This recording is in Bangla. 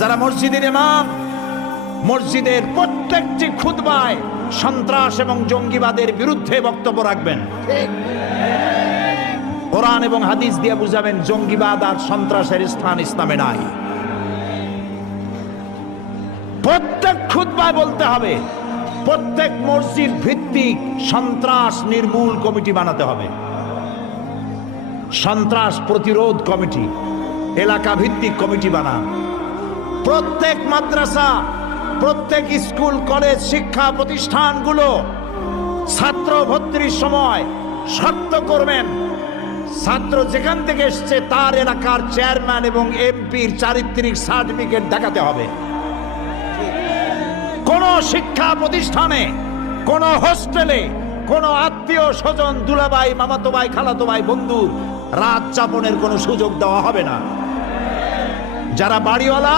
যারা মসজিদের ইমাম, মসজিদের প্রত্যেকটি খুতবায় সন্ত্রাস এবং জঙ্গিবাদের বিরুদ্ধে বক্তব্য রাখবেন। কোরআন এবং হাদিস দিয়ে বুঝাবেন জঙ্গিবাদ আর সন্ত্রাসের স্থান ইসলামে নাই। প্রত্যেক খুতবায় বলতে হবে, প্রত্যেক মসজিদ ভিত্তিক সন্ত্রাস নির্মূল কমিটি বানাতে হবে, সন্ত্রাস প্রতিরোধ কমিটি, এলাকা ভিত্তিক কমিটি বানান। প্রত্যেক মাদ্রাসা, প্রত্যেক স্কুল কলেজ শিক্ষা প্রতিষ্ঠানগুলো ছাত্র ভর্তির সময় শর্ত করবেন, ছাত্র যেখান থেকে এসছে তার এলাকার চেয়ারম্যান এবং এমপির চারিত্রিক সার্টিফিকেট দেখাতে হবে। কোন শিক্ষা প্রতিষ্ঠানে, কোন হোস্টেলে, কোন আত্মীয় স্বজন, দুলাভাই, মামাতো ভাই, খালাতো ভাই, বন্ধু রাত যাপনের কোনো সুযোগ দেওয়া হবে না। যারা বাড়িওয়ালা